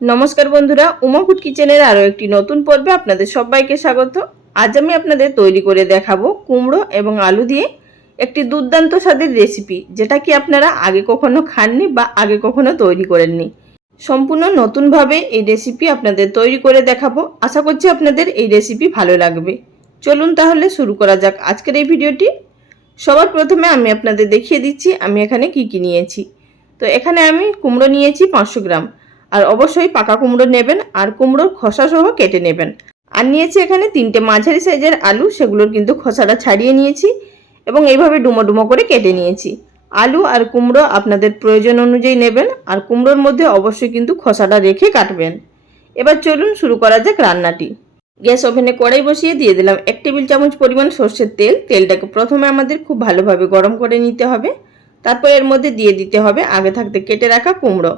নমস্কার বন্ধুরা উমাকুট কিচেনের আরও একটি নতুন পর্বে আপনাদের সবাইকে স্বাগত। আজ আমি আপনাদের তৈরি করে দেখাবো কুমড়ো এবং আলু দিয়ে একটি দুর্দান্ত স্বাদের রেসিপি, যেটা কি আপনারা আগে কখনো খাননি বা আগে কখনো তৈরি করেননি। সম্পূর্ণ নতুনভাবে এই রেসিপি আপনাদের তৈরি করে দেখাবো। আশা করছি আপনাদের এই রেসিপি ভালো লাগবে। চলুন তাহলে শুরু করা যাক আজকের এই ভিডিওটি। সবার প্রথমে আমি আপনাদের দেখিয়ে দিচ্ছি, আমি এখানে কি কি নিয়েছি। তো এখানে আমি কুমড়ো নিয়েছি পাঁচশো গ্রাম। আর অবশ্যই পাকা কুমড়ো নেবেন আর কুমড়োর খোসা সহ কেটে নেবেন। আর নিয়েছি এখানে তিনটে মাঝারি সাইজের আলু, সেগুলোর কিন্তু খোসাটা ছাড়িয়ে নিয়েছি এবং এইভাবে ডুমো ডুমো করে কেটে নিয়েছি। আলু আর কুমড়ো আপনাদের প্রয়োজন অনুযায়ী নেবেন আর কুমড়োর মধ্যে অবশ্যই কিন্তু খোসাটা রেখে কাটবেন। এবার চলুন শুরু করা যাক রান্নাটি। গ্যাস ওভেনে কড়াই বসিয়ে দিয়ে দিলাম এক টেবিল চামচ পরিমাণ সর্ষের তেল। তেলটাকে প্রথমে আমাদের খুব ভালোভাবে গরম করে নিতে হবে। তারপর এর মধ্যে দিয়ে দিতে হবে আগে থাকতে কেটে রাখা কুমড়ো।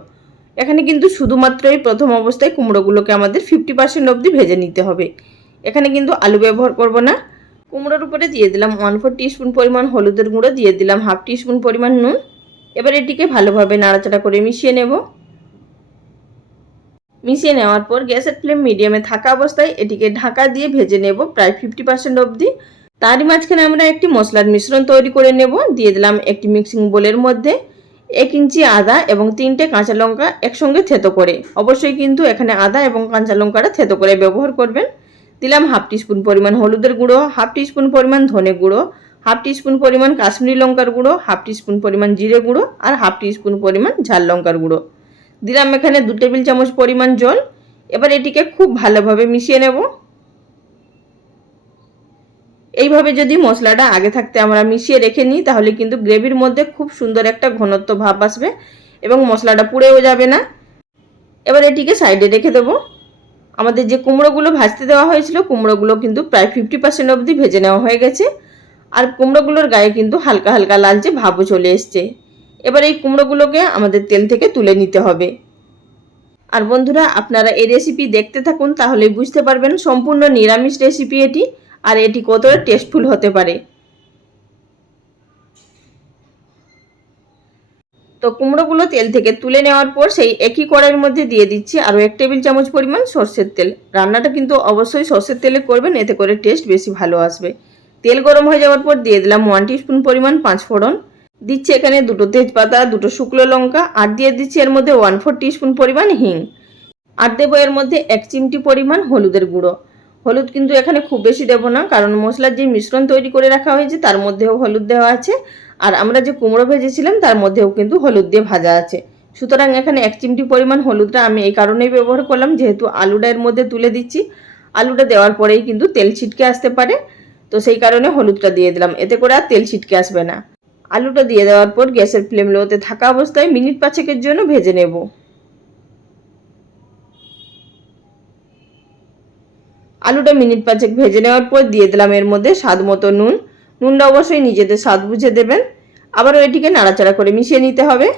এখানে কিন্তু শুধুমাত্রই প্রথম অবস্থায় কুমড়োগুলোকে আমাদের ফিফটি পার্সেন্ট অবধি ভেজে নিতে হবে। এখানে কিন্তু আলু ব্যবহার করব না। কুমড়োর উপরে দিয়ে দিলাম ওয়ান ফোর টিস্পুন পরিমাণ হলুদের গুঁড়ো, দিয়ে দিলাম হাফ টিস্পুন পরিমাণ নুন। এবার এটিকে ভালোভাবে নাড়াচাড়া করে মিশিয়ে নেব। মিশিয়ে নেওয়ার পর গ্যাসের ফ্লেম মিডিয়ামে থাকা অবস্থায় এটিকে ঢাকা দিয়ে ভেজে নেব প্রায় ফিফটি পার্সেন্ট অবধি। তারই মাঝখানে আমরা একটি মশলার মিশ্রণ তৈরি করে নেব। দিয়ে দিলাম একটি মিক্সিং বোলের মধ্যে। এক ইঞ্চি আদা এবং তিনটে কাঁচা লঙ্কা একসঙ্গে থেতো করে। অবশ্যই কিন্তু এখানে আদা এবং কাঁচা লঙ্কাটা থেতো করে ব্যবহার করবেন। দিলাম হাফ টিস্পুন পরিমাণ হলুদের গুঁড়ো, হাফ টিস্পুন পরিমাণ ধনে গুঁড়ো, হাফ টিস্পুন পরিমাণ কাশ্মীরি লঙ্কার গুঁড়ো, হাফ টিস্পুন পরিমাণ জিরে গুঁড়ো আর হাফ টিস্পুন পরিমাণ ঝাল লঙ্কার গুঁড়ো। দিলাম এখানে দু টেবিল চামচ পরিমাণ জল। এবার এটিকে খুব ভালোভাবে মিশিয়ে নেব। এইভাবে যদি মশলাটা আগে থাকতে আমরা মিশিয়ে রেখে নিই, তাহলে কিন্তু গ্রেভির মধ্যে খুব সুন্দর একটা ঘনত্ব ভাব আসবে এবং মশলাটা পুড়েও যাবে না। এবার এটিকে সাইডে রেখে দেবো। আমাদের যে কুমড়োগুলো ভাজতে দেওয়া হয়েছিল, কুমড়োগুলো কিন্তু প্রায় ফিফটি পার্সেন্ট অবধি ভেজে নেওয়া হয়ে গেছে। আর কুমড়োগুলোর গায়ে কিন্তু হালকা হালকা লালচে ভাবও চলে এসছে। এবার এই কুমড়োগুলোকে আমাদের তেল থেকে তুলে নিতে হবে। আর বন্ধুরা, আপনারা এই রেসিপি দেখতে থাকুন, তাহলে বুঝতে পারবেন সম্পূর্ণ নিরামিষ রেসিপি এটি। আর এটি কতটা টেস্টফুল হতে পারে? তো কুমড়োগুলো তেল থেকে তুলে নেওয়ার পর সেই একই কড়াইয়ের মধ্যে দিয়ে দিচ্ছি আরও এক টেবিল চামচ পরিমাণ সর্ষের তেল। রান্নাটা কিন্তু অবশ্যই সর্ষের তেলে করবেন, এতে করে টেস্ট বেশি ভালো আসবে। তেল গরম হয়ে যাওয়ার পর দিয়ে দিলাম ওয়ান টিস্পুন পরিমাণ পাঁচ ফোড়ন। দিচ্ছি এখানে দুটো তেজপাতা, দুটো শুকনো লঙ্কা আর দিয়ে দিচ্ছি এর মধ্যে ওয়ান ফোর টিস্পুন পরিমাণ হিং। আর দেবো এর মধ্যে এক চিমটি পরিমাণ হলুদের গুঁড়ো। হলুদ কিন্তু এখানে খুব বেশি দেবো না, কারণ মশলার যে মিশ্রণ তৈরি করে রাখা হয়েছে তার মধ্যেও হলুদ দেওয়া আছে। আর আমরা যে কুমড়ো ভেজেছিলাম তার মধ্যেও কিন্তু হলুদ দিয়ে ভাজা আছে। সুতরাং এখানে এক চিমটি পরিমাণ হলুদটা আমি এই কারণেই ব্যবহার করলাম, যেহেতু আলুটা এর মধ্যে তুলে দিচ্ছি। আলুটা দেওয়ার পরেই কিন্তু তেল ছিটকে আসতে পারে, তো সেই কারণে হলুদটা দিয়ে দিলাম, এতে করে আর তেল ছিটকে আসবে না। আলুটা দিয়ে দেওয়ার পর গ্যাসের ফ্লেম লোতে থাকা অবস্থায় মিনিট পাঁচেকের জন্য ভেজে নেব। আলুটা মিনিট পাঁচেক ভেজে নেওয়ার পর দিয়ে দিলাম এর মধ্যে স্বাদ মতো নুন। নুনটা অবশ্যই নিজেদের স্বাদ বুঝে দেবেন। আবারও এটিকে নাড়াচাড়া করে মিশিয়ে নিতে হবে।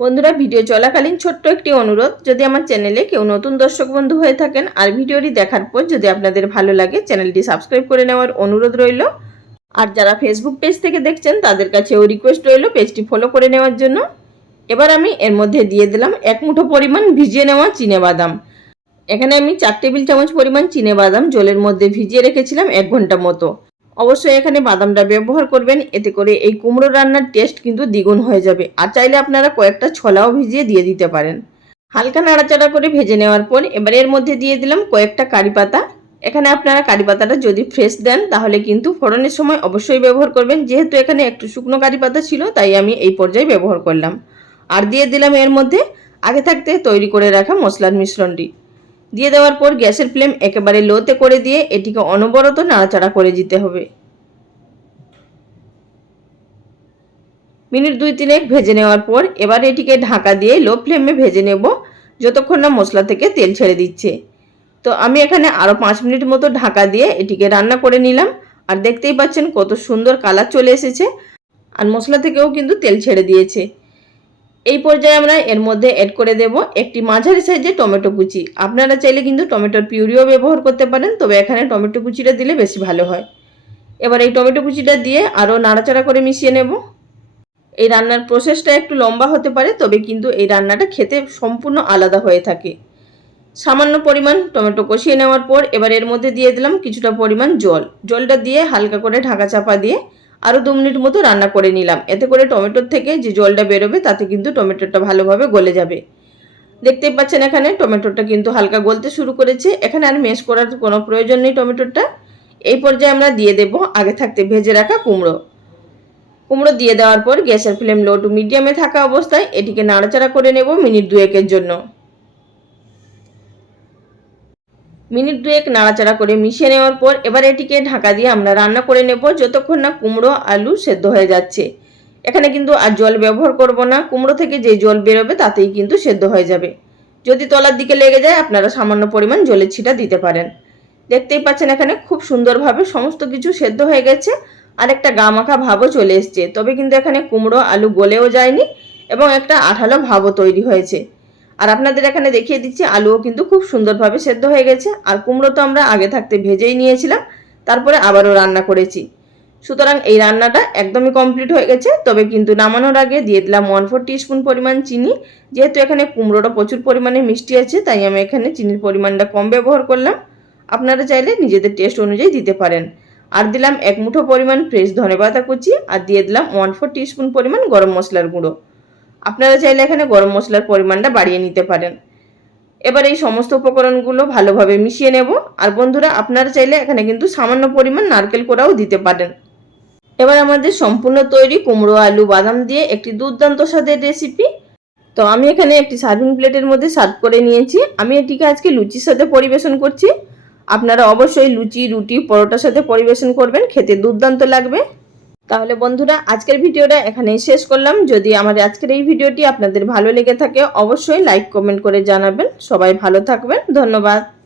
বন্ধুরা, ভিডিও চলাকালীন ছোট্ট একটি অনুরোধ, যদি আমার চ্যানেলে কেউ নতুন দর্শক বন্ধু হয়ে থাকেন আর ভিডিওটি দেখার পর যদি আপনাদের ভালো লাগে, চ্যানেলটি সাবস্ক্রাইব করে নেওয়ার অনুরোধ রইল। আর যারা ফেসবুক পেজ থেকে দেখছেন, তাদের কাছেও রিকোয়েস্ট রইল পেজটি ফলো করে নেওয়ার জন্য। এবার আমি এর মধ্যে দিয়ে দিলাম এক মুঠো পরিমাণ ভিজিয়ে নেওয়া চিনে বাদাম। এখানে আমি চার টেবিল চামচ পরিমাণ চিনে বাদাম জলের মধ্যে ভিজিয়ে রেখেছিলাম এক ঘণ্টা মতো। অবশ্যই এখানে বাদামটা ব্যবহার করবেন, এতে করে এই কুমড়ো রান্নার টেস্ট কিন্তু দ্বিগুণ হয়ে যাবে। আর চাইলে আপনারা কয়েকটা ছোলাও ভিজিয়ে দিয়ে দিতে পারেন। হালকা নাড়াচাড়া করে ভেজে নেওয়ার পর এবার এর মধ্যে দিয়ে দিলাম কয়েকটা কারি পাতা। এখানে আপনারা কারি পাতাটা যদি ফ্রেশ দেন, তাহলে কিন্তু ফোড়নের সময় অবশ্যই ব্যবহার করবেন। যেহেতু এখানে একটু শুকনো কারি পাতা ছিল, তাই আমি এই পর্যায়ে ব্যবহার করলাম। আর দিয়ে দিলাম এর মধ্যে আগে থাকতে তৈরি করে রাখা মশলার মিশ্রণটি। দিয়ে দেওয়ার পর গ্যাসের ফ্লেম একেবারে লোতে করে দিয়ে এটিকে অনবরত নাড়াচাড়া করে দিতে হবে। মিনিট দুই তিনেক ভেজে নেওয়ার পর এবার এটিকে ঢাকা দিয়ে লো ফ্লেমে ভেজে নেব, যতক্ষণ না মশলা থেকে তেল ছেড়ে দিচ্ছে। তো আমি এখানে আরও পাঁচ মিনিট মতো ঢাকা দিয়ে এটিকে রান্না করে নিলাম, আর দেখতেই পাচ্ছেন কত সুন্দর কালার চলে এসেছে, আর মশলা থেকেও কিন্তু তেল ছেড়ে দিয়েছে। এই পর্যায়ে আমরা এর মধ্যে অ্যাড করে দেব একটি মাঝারি সাইজে টমেটো কুচি। আপনারা চাইলে কিন্তু টমেটোর পিউরিও ব্যবহার করতে পারেন, তবে এখানে টমেটো কুচিটা দিলে বেশি ভালো হয়। এবার এই টমেটো কুচিটা দিয়ে আরও নাড়াচাড়া করে মিশিয়ে নেব। এই রান্নার প্রসেসটা একটু লম্বা হতে পারে, তবে কিন্তু এই রান্নাটা খেতে সম্পূর্ণ আলাদা হয়ে থাকে। সামান্য পরিমাণ টমেটো কষিয়ে নেওয়ার পর এবার এর মধ্যে দিয়ে দিলাম কিছুটা পরিমাণ জল। জলটা দিয়ে হালকা করে ঢাকা চাপা দিয়ে আরও দু মিনিট মতো রান্না করে নিলাম। এতে করে টমেটোর থেকে যে জলটা বেরোবে, তাতে কিন্তু টমেটোটা ভালোভাবে গলে যাবে। দেখতেই পাচ্ছেন এখানে টমেটোটা কিন্তু হালকা গলতে শুরু করেছে। এখানে আর মেশ করার কোনো প্রয়োজন নেই টমেটোটা এই পর্যায়ে আমরা দিয়ে দেব আগে থাকতে ভেজে রাখা কুমড়ো। কুমড়ো দিয়ে দেওয়ার পর গ্যাসের ফ্লেম লো টু মিডিয়ামে থাকা অবস্থায় এটিকে নাড়াচাড়া করে নেব মিনিট দুয়েকের জন্য। মিনিট দুয়েক নাড়াচাড়া করে মিশিয়ে নেওয়ার পর এবার এটিকে ঢাকা দিয়ে আমরা রান্না করে নেব যতক্ষণ না কুমড়ো, আলু সেদ্ধ হয়ে যাচ্ছে। এখানে কিন্তু আর জল ব্যবহার করব না, কুমড়ো থেকে যে জল বেরোবে তাতেই কিন্তু সেদ্ধ হয়ে যাবে। যদি তলার দিকে লেগে যায় আপনারা সামান্য পরিমাণ জলের ছিটা দিতে পারেন। দেখতেই পাচ্ছেন এখানে খুব সুন্দরভাবে সমস্ত কিছু সেদ্ধ হয়ে গেছে, আর একটা গা মাখা ভাবও চলে এসছে। তবে কিন্তু এখানে কুমড়ো, আলু গলেও যায়নি এবং একটা আঠালো ভাবও তৈরি হয়েছে। আর আপনাদের এখানে দেখিয়ে দিচ্ছি, আলুও কিন্তু খুব সুন্দরভাবে সেদ্ধ হয়ে গেছে। আর কুমড়ো তো আমরা আগে থাকতে ভেজেই নিয়েছিলাম, তারপরে আবারও রান্না করেছি। সুতরাং এই রান্নাটা একদমই কমপ্লিট হয়ে গেছে, তবে কিন্তু নামানোর আগে দিয়ে দিলাম ওয়ান ফোর স্পুন পরিমাণ চিনি। যেহেতু এখানে কুমড়োটা প্রচুর পরিমাণে মিষ্টি আছে, তাই আমি এখানে চিনির পরিমাণটা কম ব্যবহার করলাম। আপনারা চাইলে নিজেদের টেস্ট অনুযায়ী দিতে পারেন। আর দিলাম এক মুঠো পরিমাণ ফ্রেশ ধনেপাতা কুচি, আর দিয়ে দিলাম ওয়ান ফোর স্পুন পরিমাণ গরম মশলার গুঁড়ো। আপনারা চাইলে এখানে গরম মশলার পরিমাণটা বাড়িয়ে নিতে পারেন। এবার এই সমস্ত উপকরণগুলো ভালোভাবে মিশিয়ে নেব। আর বন্ধুরা, আপনারা চাইলে এখানে কিন্তু সামান্য পরিমাণ নারকেল কোড়াও দিতে পারেন। এবার আমাদের সম্পূর্ণ তৈরি কুমড়ো, আলু, বাদাম দিয়ে একটি দুর্দান্ত স্বাদের রেসিপি তো আমি এখানে একটি সার্ভিং প্লেটের মধ্যে সার্ভ করে নিয়েছি। আমি এটিকে আজকে লুচির সাথে পরিবেশন করছি। আপনারা অবশ্যই লুচি, রুটি, পরোটার সাথে পরিবেশন করবেন। খেতে দুর্দান্ত লাগবে। তাহলে বন্ধুরা, আজকের ভিডিওটা এখানেই শেষ করলাম। যদি আমার আজকের এই ভিডিওটি আপনাদের ভালো লেগে থাকে, অবশ্যই লাইক কমেন্ট করে জানাবেন। সবাই ভালো থাকবেন। ধন্যবাদ।